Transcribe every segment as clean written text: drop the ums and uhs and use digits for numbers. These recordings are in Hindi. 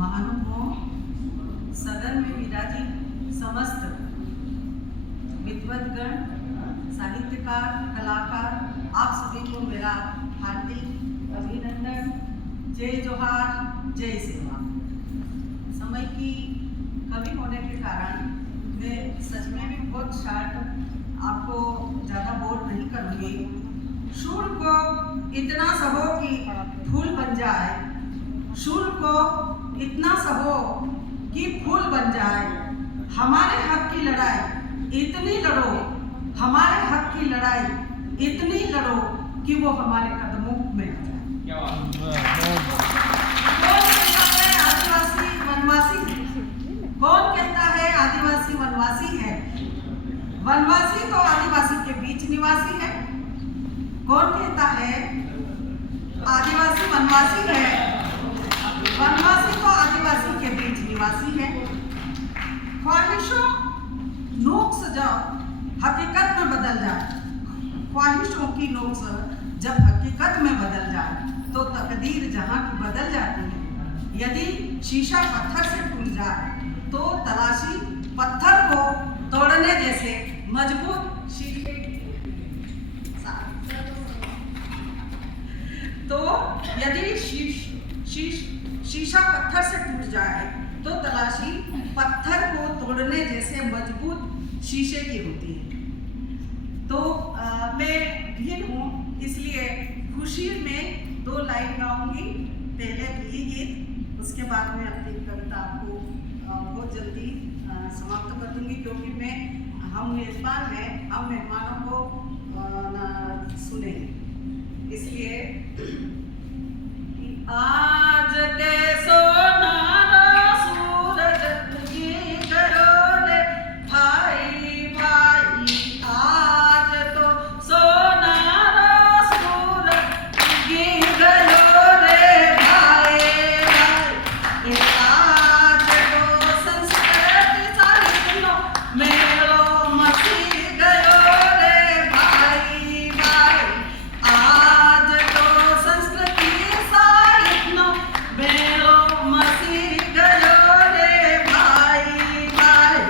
महानुभावों, सदन में विराजित समस्त विद्वद्गण, साहित्यकार, कलाकार, आप सभी को मेरा हार्दिक अभिनंदन। जय जोहार, जय सेवा। समय की कमी होने के कारण मैं सच में भी बहुत शार्ट आपको ज़्यादा बोर नहीं करूँगी। शूल को इतना सबो कि फूल बन जाए, शूल को इतना सबो कि फूल बन जाए। हमारे हक की लड़ाई इतनी लड़ो, हमारे हक की लड़ाई इतनी लड़ो कि वो हमारे कदमों में आ जाए। आदिवासी वनवासी है। कौन कहता है आदिवासी वनवासी है? वनवासी तो आदिवासी के बीच निवासी है। कौन कहता है आदिवासी वनवासी है? वनवासी तो आदिवासी के बीच निवासी है। ख्वाहिशों नोक्स जब हकीकत में बदल जाए, ख्वाहिशों की नोक्स जब हकीकत में बदल जाए तो तकदीर जहाँ की बदल जाती है। यदि शीशा पत्थर से टूट जाए तो तलाशी पत्थर को तोड़ने जैसे मजबूत शीशे तो यदि शीशा पत्थर से टूट जाए तो तलाशी पत्थर को तोड़ने जैसे मजबूत शीशे की होती है। तो मैं भील हूँ, इसलिए खुशी में 2 लाइन गाऊंगी। पहले भीली गीत, उसके बाद में अपनी कविता आपको बहुत जल्दी समाप्त कर दूंगी, क्योंकि हम मेजबान हैं, हम मेहमानों को सुने, इसलिए आज ते सोना सूरज उगी गयो रे भाई भाई, आज तो सोना सूरज उगी गयो रे भाई भाई, आज तो संस्कृति साहित्य मेलो मसी गयो रे भाई भाई, आज तो संस्कृति साहित्य मेलो मसी गयो रे भाई भाई,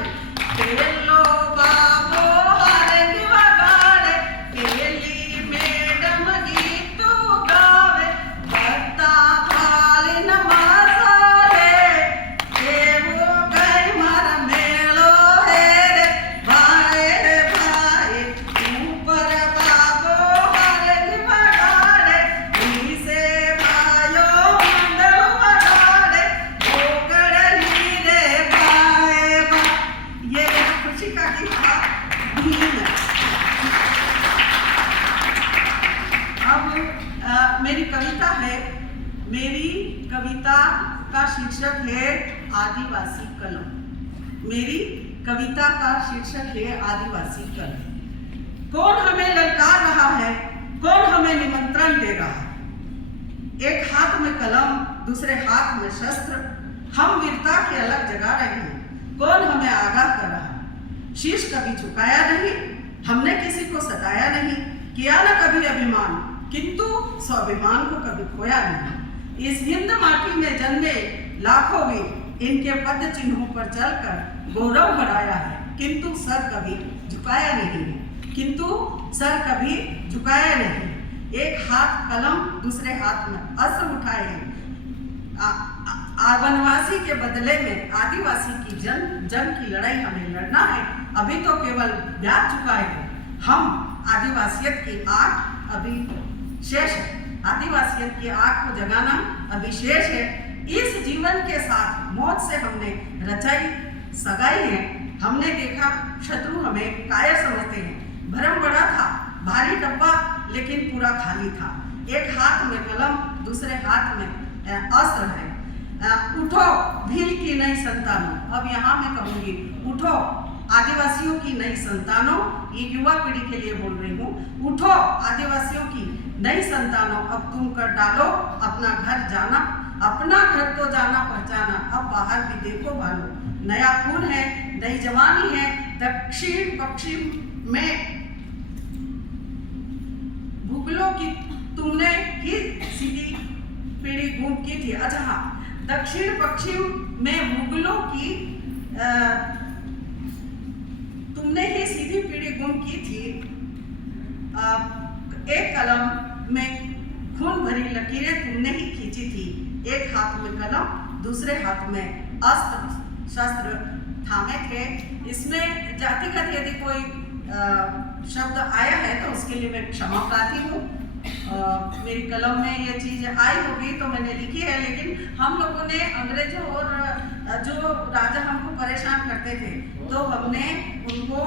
पेलो बाबो हारेंगी वगाड़े, पेली मैडम गीत गावे, भत्ता थाली न मसाले, देवो गई मारा मेलो है रे भाई भाई, ऊपर बाबो हारेंगी वगाड़े, नीचे भायो मंडल वगाड़े, गोगड़ली रे भाई भाई। ये खुशी का गीत था, भील। अब मेरी कविता है, मेरी कविता का शीर्षक है आदिवासी कलम। मेरी कविता का शीर्षक है आदिवासी कलम। कौन हमें ललकार रहा है, कौन हमें निमंत्रण दे रहा है? एक हाथ में कलम, दूसरे हाथ में शस्त्र, हम वीरता की अलग जगा रहे हैं, कौन हमें आगाह कर रहा है? शीश कभी झुकाया नहीं, हमने किसी को सताया नहीं, किया न कभी अभिमान, किंतु स्वाभिमान को कभी खोया नहीं। इस हिंद माटी में जन्मे लाखों वीर, इनके पद चिन्हों पर चलकर गौरव बढ़ाया है, किंतु सर कभी झुकाया नहीं, किंतु सर कभी झुकाया नहीं। एक हाथ कलम, दूसरे हाथ में अस्त्र उठाए हैं। वनवासी के बदले में आदिवासी की जंग की लड़ाई हमें लड़ना है। अभी तो केवल ब्याज चुकाए हैं, हम आदिवासियत की आग अभी शेष है, आदिवासियत की आग को जगाना अभी शेष है। इस जीवन के साथ मौत से हमने रचाई सगाई है। हमने देखा शत्रु हमें कायर समझते हैं, भरम बड़ा था, भारी डब्बा लेकिन पूरा खाली था। एक हाथ में कलम, दूसरे हाथ में अस्त्र है। उठो भील की नई संतानों, अब यहाँ मैं कहूँगी उठो आदिवासियों की नई संतानों, ये युवा पीढ़ी के लिए बोल रही हूँ। उठो आदिवासियों की नई संतानों, अब तुम कर डालो अपना घर जाना, अपना घर तो जाना पहचाना, अब बाहर भी देखो भालो, नया खून है, नई जवानी है। दक्षिण पश्चिम में भूगोलों की तुमने ही सीधी पीढ़ी घूम की थी। अच्छा हाँ, दक्षिण पश्चिम में मुगलों की तुमने ही सीधी पीढ़ी गुम की थी। एक कलम में खून भरी लकीरें तुमने ही खींची थी। एक हाथ में कलम, दूसरे हाथ में अस्त्र शस्त्र थामे थे। इसमें जातिगत यदि कोई शब्द आया है तो उसके लिए मैं क्षमा प्रार्थी हूँ। मेरी कलम में ये चीज़ आई होगी तो मैंने लिखी है, लेकिन हम लोगों ने अंग्रेजों और जो राजा हमको परेशान करते थे तो हमने उनको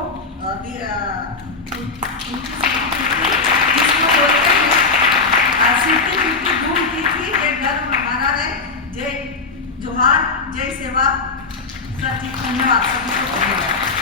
सीधी पीढ़ी गुम की थी। ये गर्व हमारा है। जय जोहार, जय सेवा। सर जी धन्यवाद, सभी को धन्यवाद।